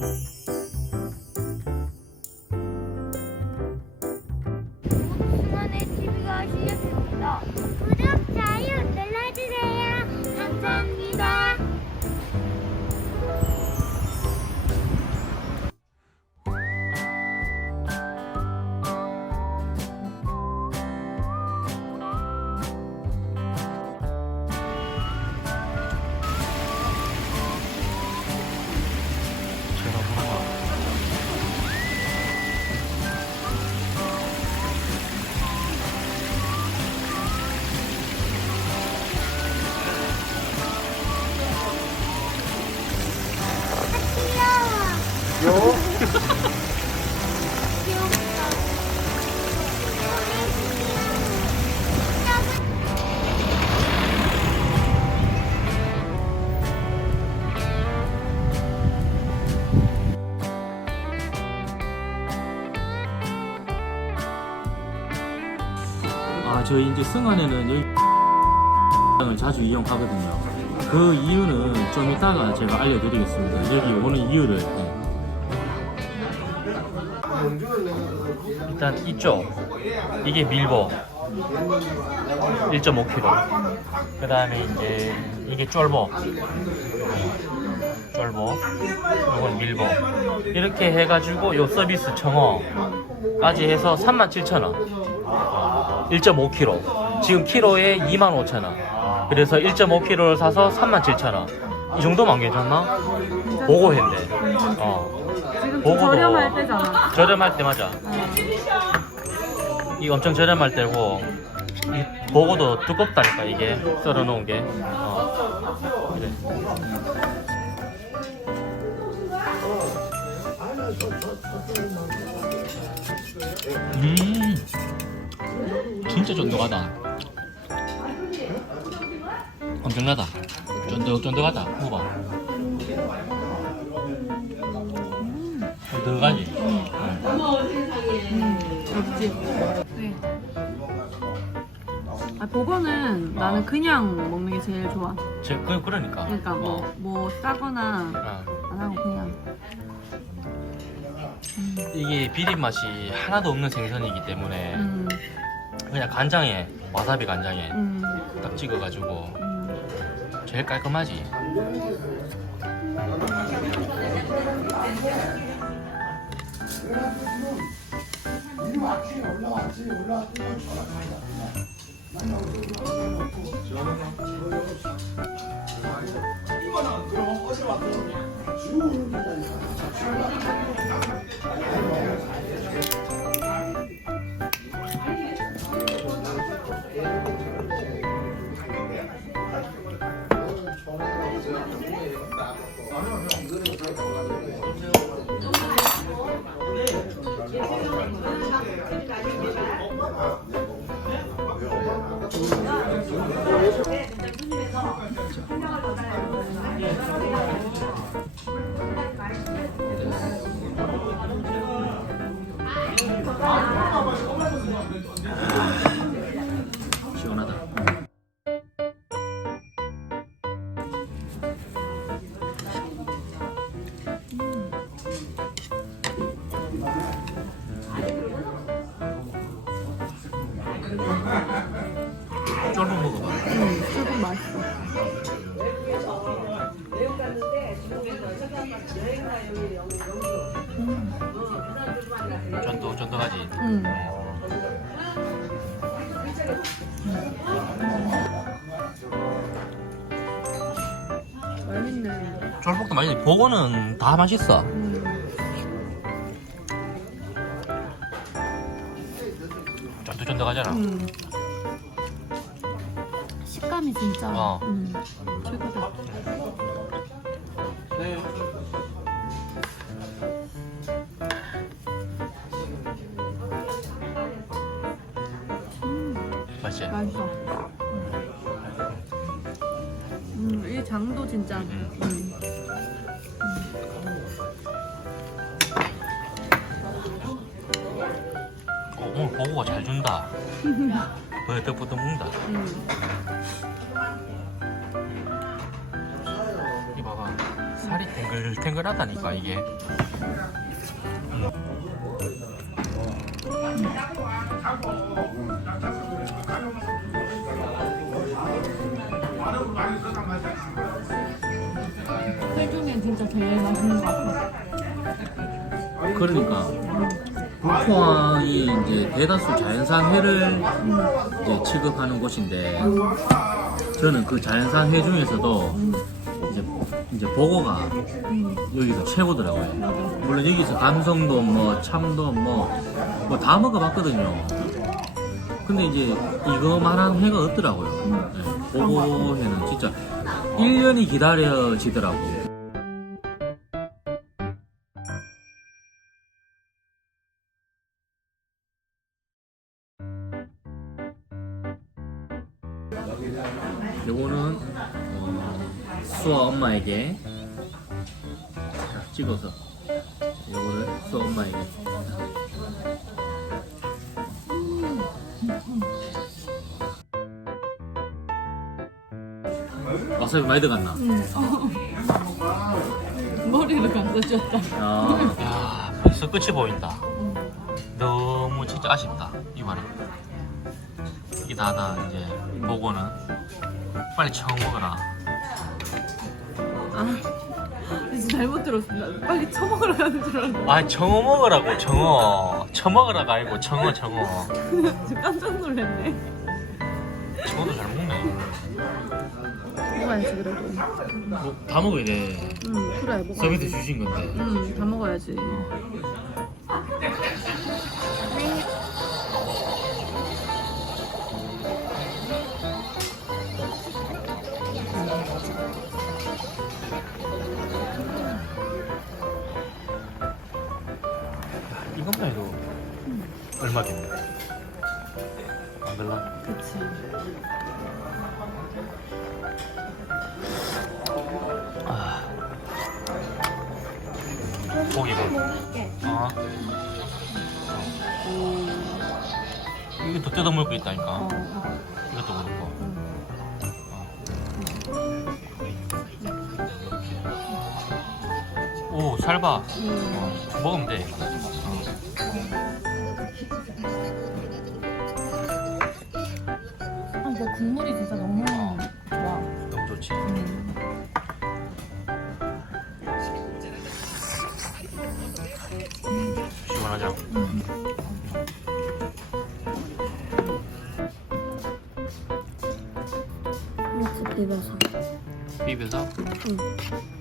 Música 귀여워. 요? 귀엽다. 아 저희 이제 승안에는 여기 을 자주 이용하거든요 그 이유는 좀 이따가 제가 알려드리겠습니다 여기 오는 이유를 네. 일단 이쪽 이게 밀보 1.5kg 그 다음에 이제 이게 쫄보 쫄보 이건 밀보 이렇게 해가지고 요 서비스 청어까지 해서 37,000원 1.5kg. 지금 키로에 25,000원. 그래서 1.5kg를 사서 37,000원. 이 정도면 안 괜찮나? 보고 했네. 어. 지금 보고도- 저렴할 때잖아. 저렴할 때 맞아. 이거 엄청 저렴할 때고 이 보고도 두껍다니까 이게 썰어 놓은 게. 어. 그래. 음. 진짜 쫀득하다. 엄청나다. 쫀득쫀득하다. 먹어봐. 역시. 네. 아, 보고는 나는 그냥 먹는 게 제일 좋아. 제, 그, 그러니까. 그러니까 뭐, 어. 뭐 싸거나 어. 안 하고 그냥. 음, 이게 비린 맛이 하나도 없는 생선이기 때문에 음, 그냥 간장에 와사비 간장에 음, 딱 찍어가지고 음. 제일 깔끔하지. 시원하다. 쫄보 먹어봐. 음, 조금 맛있어. 쫀득 쫀득하지. 음. 맛있네. 쫄복도 맛있지. 보고는 다 맛있어. 음. 쫀득쫀득하잖아. 음. 식감이 진짜 어. 음, 최고다. 맛있지. 맛있어. 진짜. 음. 음. 어, 오늘 보고가 잘 준다. 버덕버덕 먹는다. 음. 이 봐봐. 살이 탱 탱글탱글하다니까 이게. 회 진짜 제일 맛있는 것 같아. 그러니까 북포항이 이제 대다수 자연산 회를 이제 취급하는 곳인데 저는 그 자연산 회 중에서도 이제 이제 보고가 여기서 최고더라고요. 물론 여기서 감성도 뭐 참도 뭐 뭐 다 먹어봤거든요. 근데 이제 이거만한 회가 없더라고요. 네, 보고 회는 진짜 1년이 기다려지더라고요. 요거는 어, 수아 엄마에게 자, 찍어서 요거를 수아 엄마에게 와사비 많이 들어갔나? 머리를 감싸줬다. 야, 야 벌써 끝이 보인다 너무 진짜 아쉽다 이 말은 이게 다다 이제 보고는 빨리 처음 먹어라 아, 진짜 잘못 들었습니다. 빨리 처먹으러 가는 줄 알았는데. 아 정어 먹으라고 정어 처먹으라가 아니고 정어 정어 깜짝 놀랐네. 정어도 잘 먹네 먹어야지, 그래도. 뭐, 다 먹어야 돼 응, 그래, 먹어야지. 서비스 주신 건데 응, 다 먹어야지. 얼마겠네 안 달라 그치. 아. 고기가 아 이게 더 뜯어 먹을 거 있다니까. 어, 이것도 그렇고 오 살 봐. 음. 어, 먹으면 돼 국물이 진짜 너무 좋아. 너무 좋지 음. 시원하자 이렇게 비벼서. 비벼서 응.